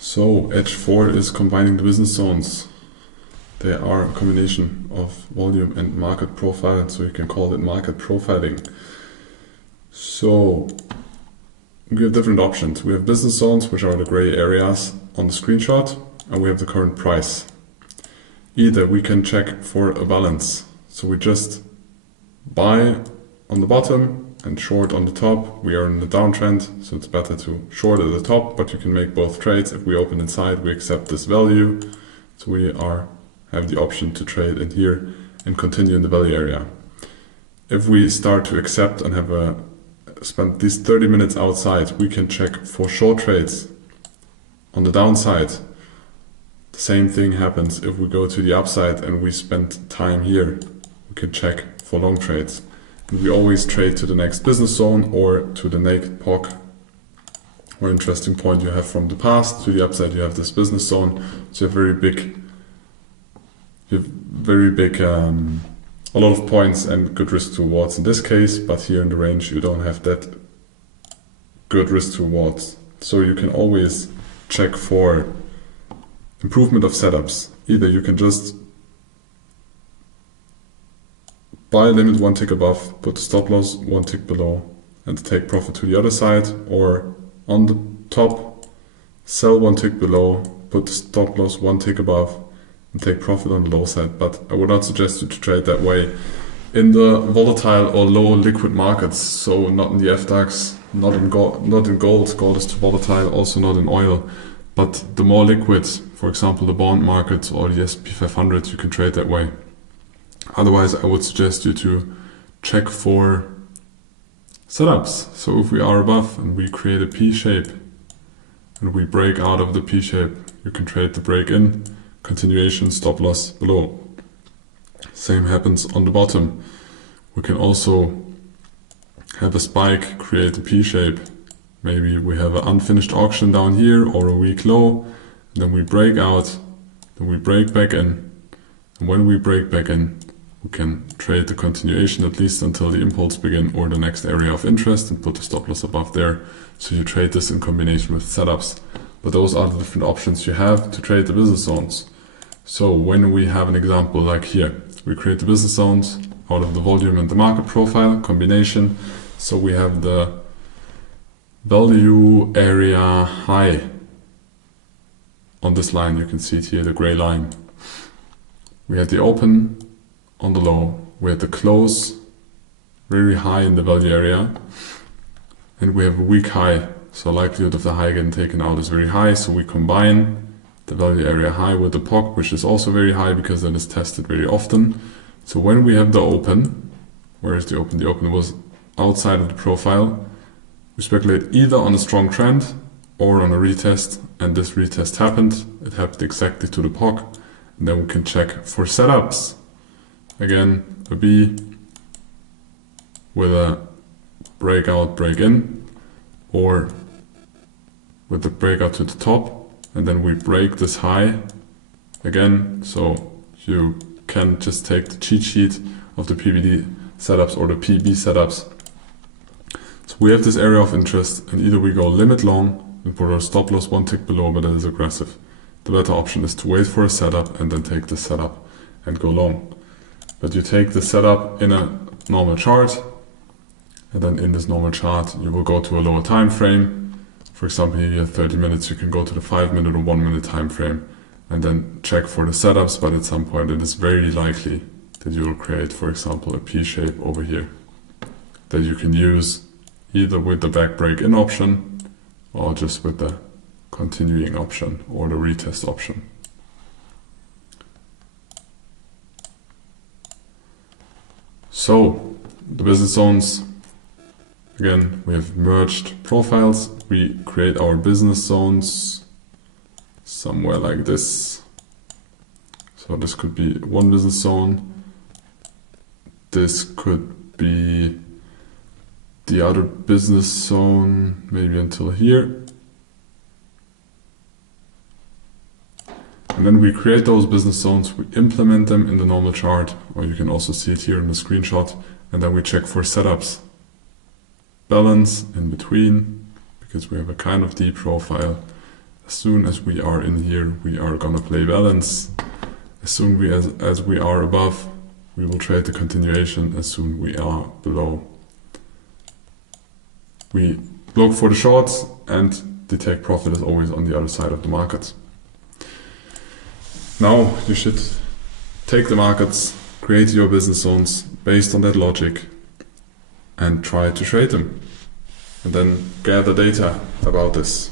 So Edge 4 is combining the business zones. They are a combination of volume and market profile, so you can call it market profiling. So we have different options. We have business zones, which are the gray areas on the screenshot, and we have the current price. Either we can check for a balance. So we just buy on the bottom and short on the top. We are in the downtrend, so it's better to short at the top, but you can make both trades. If we open inside, we accept this value. So we have the option to trade in here and continue in the value area. If we start to accept and have spend these 30 minutes outside, we can check for short trades on the downside. The same thing happens if we go to the upside and we spend time here. We can check for long trades. And we always trade to the next business zone or to the naked POC or interesting point you have from the past. To the upside you have this business zone. So you have a lot of points and good risk to rewards in this case, but here in the range you don't have that good risk to rewards. So you can always check for improvement of setups. Either you can just buy limit one tick above, put the stop loss one tick below, and take profit to the other side, or on the top, sell one tick below, put the stop loss one tick above, and take profit on the low side. But I would not suggest you to trade that way in the volatile or low liquid markets. So not in the FDAX, not in gold. Gold is too volatile. Also not in oil. But the more liquid, for example, the bond market or the S&P 500, you can trade that way. Otherwise, I would suggest you to check for setups. So if we are above and we create a P shape and we break out of the P shape, you can trade the break in, continuation, stop loss below. Same happens on the bottom. We can also have a spike, create a P shape. Maybe we have an unfinished auction down here or a weak low. Then we break out, then we break back in. And when we break back in, we can trade the continuation at least until the impulse begin or the next area of interest and put the stop loss above there. So you trade this in combination with setups. But those are the different options you have to trade the business zones. So when we have an example like here, we create the business zones out of the volume and the market profile combination. So we have the value area high on this line. You can see it here, the gray line. We had the open on the low. We had the close very high in the value area. And we have a weak high. So likelihood of the high getting taken out is very high. So we combine the value area high with the POC, which is also very high because that is tested very often. So when we have the open, where is the open? The open was outside of the profile. We speculate either on a strong trend or on a retest, and this retest happened. It happened exactly to the POC. And then we can check for setups. Again, a B with a breakout, break in, or with the breakout to the top, and then we break this high again. So you can just take the cheat sheet of the PBD setups or the PB setups. So we have this area of interest, and either we go limit long and put our stop loss one tick below, but that is aggressive. The better option is to wait for a setup and then take the setup and go long. But you take the setup in a normal chart, and then in this normal chart you will go to a lower time frame. For example, here you have 30 minutes, you can go to the 5-minute or 1-minute time frame and then check for the setups, but at some point it is very likely that you will create, for example, a P shape over here that you can use either with the back break in option or just with the continuing option or the retest option. So the business zones, again, we have merged profiles. We create our business zones somewhere like this. So this could be one business zone. This could be the other business zone, maybe until here. And then we create those business zones, we implement them in the normal chart, or you can also see it here in the screenshot, and then we check for setups. Balance in between, because we have a kind of D profile, As soon as we are in here, we are gonna play balance. As soon as we are above, we will trade the continuation. As soon we are below, we look for the shorts, and the take profit is always on the other side of the market. Now you should take the markets, create your business zones based on that logic, and try to trade them. And then gather data about this.